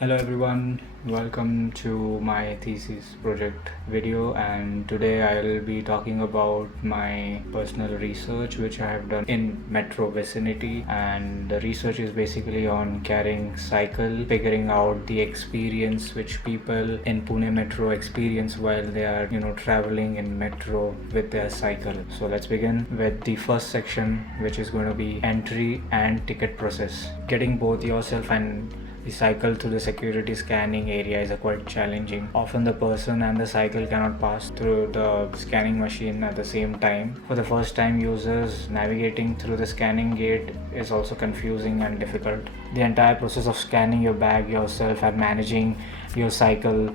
Hello everyone, welcome to my thesis project video, and today I'll be talking about my personal research which I have done in metro vicinity. And the research is basically on carrying cycle, figuring out the experience which people in Pune Metro experience while they are traveling in metro with their cycle. So let's begin with the first section, which is going to be entry and ticket process. Getting both yourself and the cycle through the security scanning area is quite challenging. Often the person and the cycle cannot pass through the scanning machine at the same time. For the first time users, navigating through the scanning gate is also confusing and difficult. The entire process of scanning your bag yourself and managing your cycle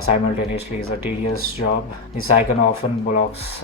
simultaneously is a tedious job. The cycle often blocks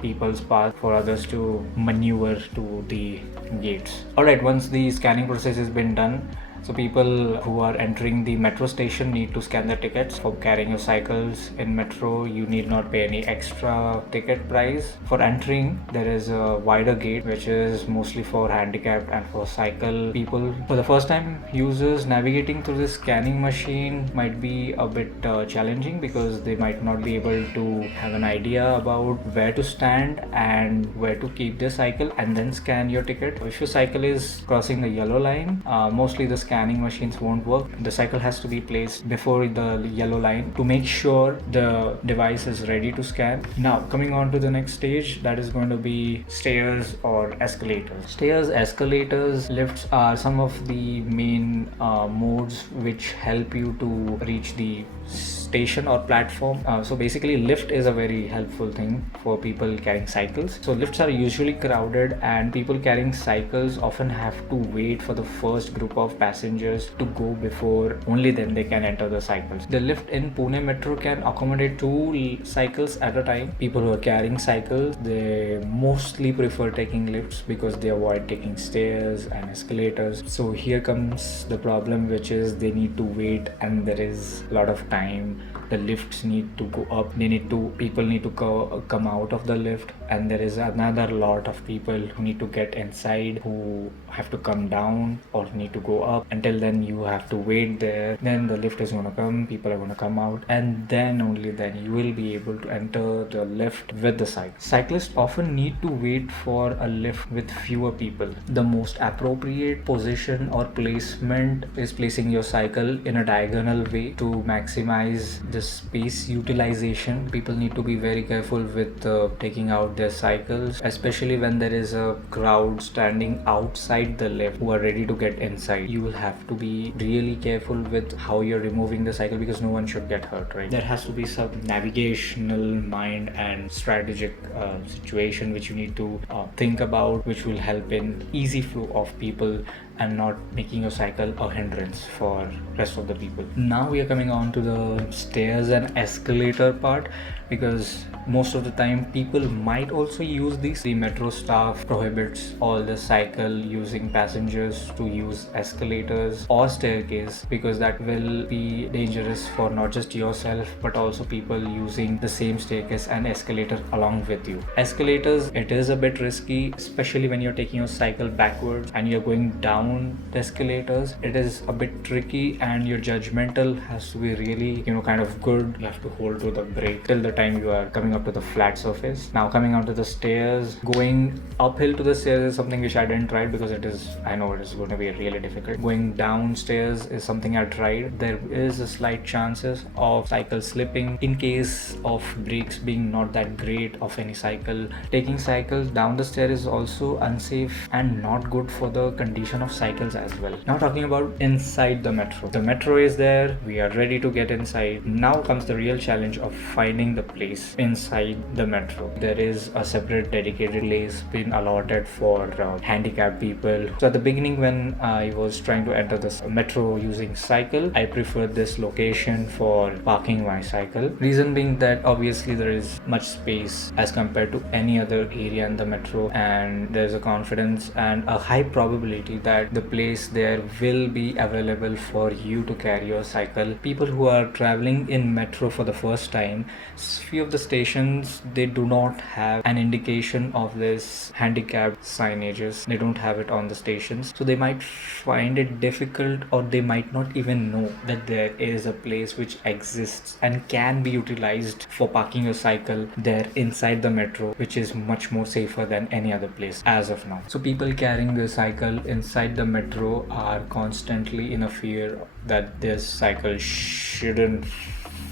people's path for others to maneuver to the gates. Alright, once the scanning process has been done, so people who are entering the metro station need to scan their tickets. For carrying your cycles in metro, you need not pay any extra ticket price. For entering, there is a wider gate which is mostly for handicapped and for cycle people. For the first time users, navigating through the scanning machine might be a bit challenging because they might not be able to have an idea about where to stand and where to keep their cycle and then scan your ticket. If your cycle is crossing the yellow line, mostly the scanning machines won't work. The cycle has to be placed before the yellow line to make sure the device is ready to scan. Now coming on to the next stage, that is going to be stairs or escalators. Stairs, escalators, lifts are some of the main modes which help you to reach the station or platform. So basically lift is a very helpful thing for people carrying cycles. So lifts are usually crowded and people carrying cycles often have to wait for the first group of passengers to go before only then they can enter the cycles. The lift in Pune Metro can accommodate two cycles at a time. People who are carrying cycles, they mostly prefer taking lifts because they avoid taking stairs and escalators. So here comes the problem, which is they need to wait and there is a lot of time. The lifts need to go up, people need to come out of the lift, and there is another lot of people who need to get inside, who have to come down or need to go up. Until then you have to wait there, then the lift is going to come, people are going to come out, and then only then you will be able to enter the lift with the cycle. Cyclists often need to wait for a lift with fewer people. The most appropriate position or placement is placing your cycle in a diagonal way to maximize the space utilization. People need to be very careful with taking out their cycles, especially when there is a crowd standing outside the lift who are ready to get inside. You will have to be really careful with how you're removing the cycle because no one should get hurt, right? There has to be some navigational mind and strategic situation which you need to think about, which will help in easy flow of people and not making your cycle a hindrance for rest of the people. Now we are coming on to the stairs and escalator part, because most of the time people might also use these. The metro staff prohibits all the cycle using passengers to use escalators or staircase because that will be dangerous for not just yourself but also people using the same staircase and escalator along with you. Escalators, it is a bit risky, especially when you're taking your cycle backwards and you're going down the escalators. It is a bit tricky and your judgmental has to be really kind of good. You have to hold to the brake till the time you are coming up to the flat surface. Now coming onto the stairs, going uphill to the stairs is something which I didn't try because I know it is going to be really difficult. Going downstairs is something I tried. There is a slight chances of cycle slipping in case of brakes being not that great of any cycle. Taking cycles down the stair is also unsafe and not good for the condition of cycles as well. Now talking about inside the metro. The metro is there, we are ready to get inside. Now comes the real challenge of finding the place inside the metro. There is a separate dedicated place been allotted for handicapped people. So at the beginning when I was trying to enter this metro using cycle, I preferred this location for parking my cycle. Reason being that obviously there is much space as compared to any other area in the metro, and there's a confidence and a high probability that that the place there will be available for you to carry your cycle. People who are traveling in metro for the first time, few of the stations, they do not have an indication of this handicapped signages. They don't have it on the stations, so they might find it difficult, or they might not even know that there is a place which exists and can be utilized for parking your cycle there inside the metro, which is much more safer than any other place as of now. So people carrying their cycle inside the metro are constantly in a fear that their cycle shouldn't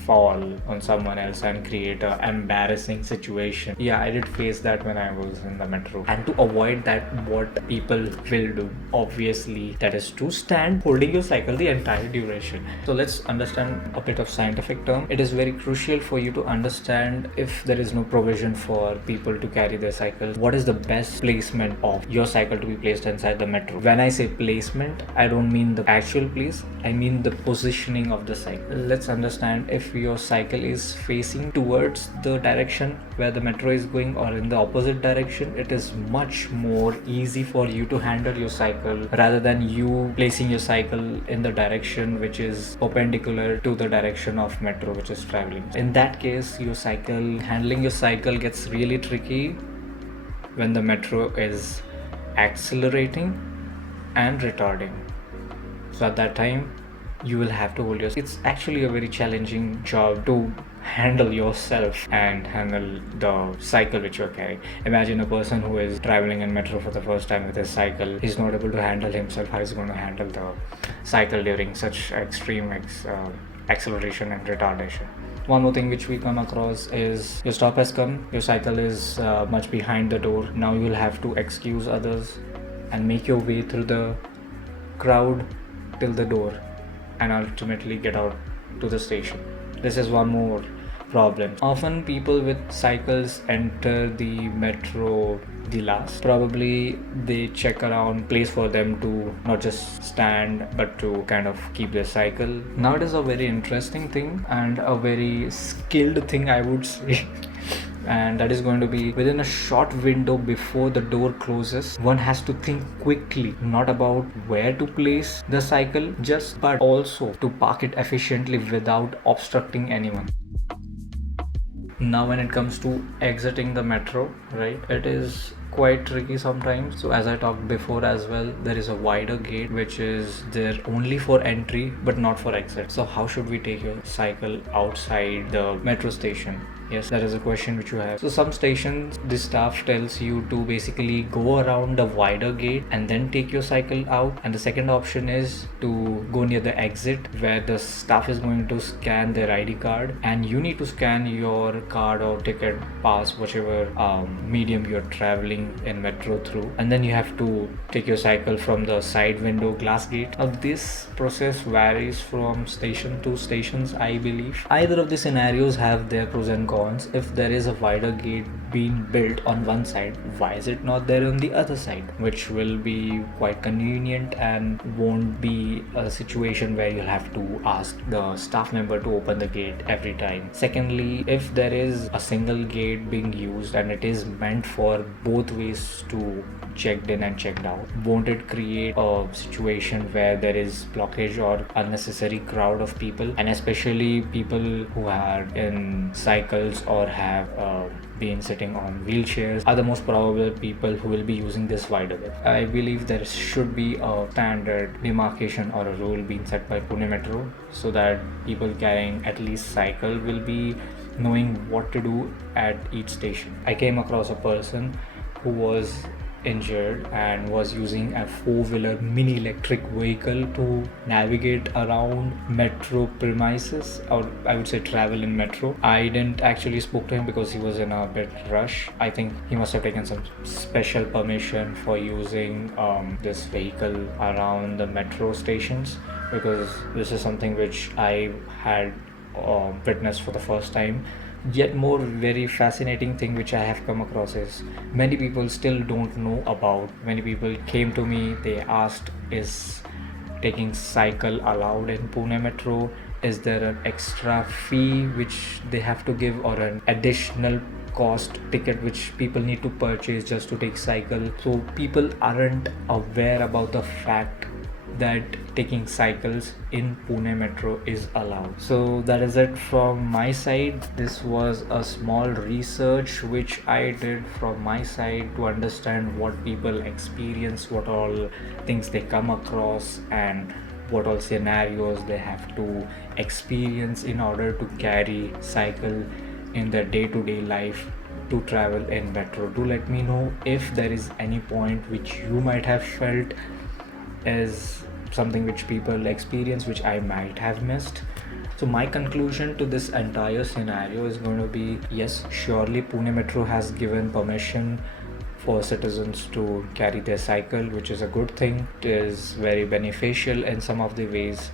fall on someone else and create a embarrassing situation. Yeah, I did face that when I was in the metro. And to avoid that, what people will do, obviously, that is to stand holding your cycle the entire duration. So let's understand a bit of scientific term. It is very crucial for you to understand, if there is no provision for people to carry their cycles, what is the best placement of your cycle to be placed inside the metro. When I say placement, I don't mean the actual place, I mean the positioning of the cycle. Let's understand, if your cycle is facing towards the direction where the metro is going, or in the opposite direction, it is much more easy for you to handle your cycle rather than you placing your cycle in the direction which is perpendicular to the direction of metro which is traveling. In that case, handling your cycle gets really tricky when the metro is accelerating and retarding. So at that time, you will have to hold yourself. It's actually a very challenging job to handle yourself and handle the cycle which you're carrying. Imagine a person who is traveling in metro for the first time with his cycle. He's not able to handle himself. How is he going to handle the cycle during such extreme acceleration and retardation? One more thing which we come across is, your stop has come, your cycle is much behind the door. Now you'll have to excuse others and make your way through the crowd till the door and ultimately get out to the station. This is one more problem. Often people with cycles enter the metro the last. Probably they check around place for them to not just stand but to kind of keep their cycle. Now it is a very interesting thing and a very skilled thing, I would say. And that is going to be, within a short window before the door closes, one has to think quickly, not about where to place the cycle but also to park it efficiently without obstructing anyone. Now when it comes to exiting the metro, right, it is quite tricky sometimes. So as I talked before as well, there is a wider gate which is there only for entry but not for exit. So how should we take your cycle outside the metro station? Yes, that is a question which you have. So some stations, the staff tells you to basically go around the wider gate and then take your cycle out. And the second option is to go near the exit where the staff is going to scan their ID card, and you need to scan your card or ticket, pass, whichever medium you're traveling in metro through, and then you have to take your cycle from the side window glass gate. Now this process varies from station to stations, I believe. Either of the scenarios have their pros and cons. If there is a wider gate being built on one side, why is it not there on the other side? Which will be quite convenient and won't be a situation where you'll have to ask the staff member to open the gate every time. Secondly, if there is a single gate being used and it is meant for both ways to checked in and checked out, won't it create a situation where there is blockage or unnecessary crowd of people? And especially people who are in cycles or have been sitting on wheelchairs are the most probable people who will be using this wider gate. I believe there should be a standard demarcation or a rule being set by Pune Metro so that people carrying at least cycle will be knowing what to do at each station. I came across a person who was injured and was using a four-wheeler mini electric vehicle to navigate around metro premises, or I would say travel in metro. I didn't actually spoke to him because he was in a bit rush. I think he must have taken some special permission for using this vehicle around the metro stations, because this is something which I had witnessed for the first time. Yet more very fascinating thing which I have come across is many people still don't know about. Many people came to me, they asked, is taking cycle allowed in Pune Metro? Is there an extra fee which they have to give, or an additional cost ticket which people need to purchase just to take cycle? So people aren't aware about the fact that taking cycles in Pune Metro is allowed. So that is it from my side. This was a small research which I did from my side to understand what people experience, what all things they come across, and what all scenarios they have to experience in order to carry cycle in their day-to-day life to travel in metro. Do let me know if there is any point which you might have felt is something which people experience which I might have missed. So my conclusion to this entire scenario is going to be, yes, surely Pune Metro has given permission for citizens to carry their cycle, which is a good thing. It is very beneficial in some of the ways,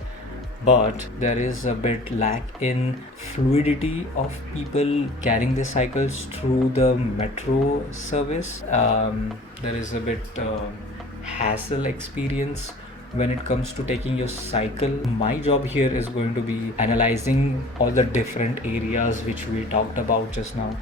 but there is a bit lack in fluidity of people carrying their cycles through the metro service. There is a bit hassle experience when it comes to taking your cycle. My job here is going to be analyzing all the different areas which we talked about just now,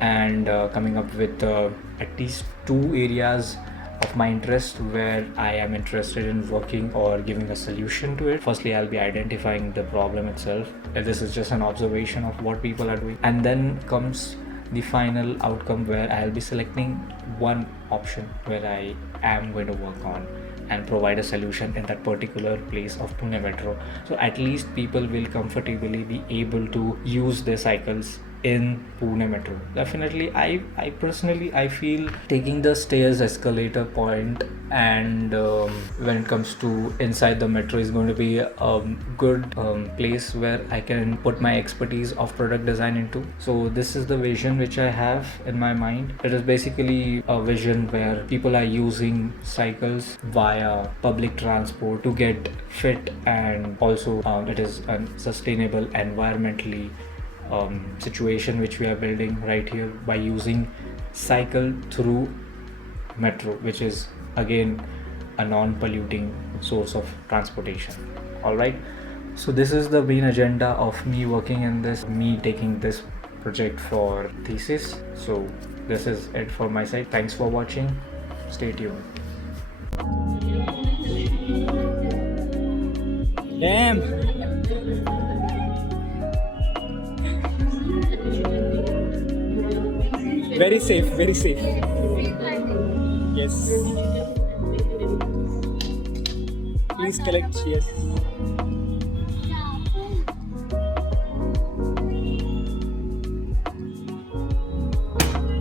and coming up with at least 2 areas of my interest where I am interested in working or giving a solution to it. Firstly, I'll be identifying the problem itself. This is just an observation of what people are doing, and then comes the final outcome where I'll be selecting one option where I am going to work on and provide a solution in that particular place of Pune Metro. So at least people will comfortably be able to use their cycles in Pune Metro. Definitely, I personally I feel taking the stairs, escalator point, and when it comes to inside the metro is going to be a good place where I can put my expertise of product design into. So this is the vision which I have in my mind. It is basically a vision where people are using cycles via public transport to get fit, and also it is a sustainable environmentally situation which we are building right here by using cycle through metro, which is again a non-polluting source of transportation. All right, so this is the main agenda of me working in this, me taking this project for thesis. So this is it for my side. Thanks for watching. Stay tuned. Damn. Very safe, very safe. Yes. Please collect, yes.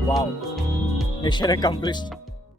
Wow. Mission accomplished.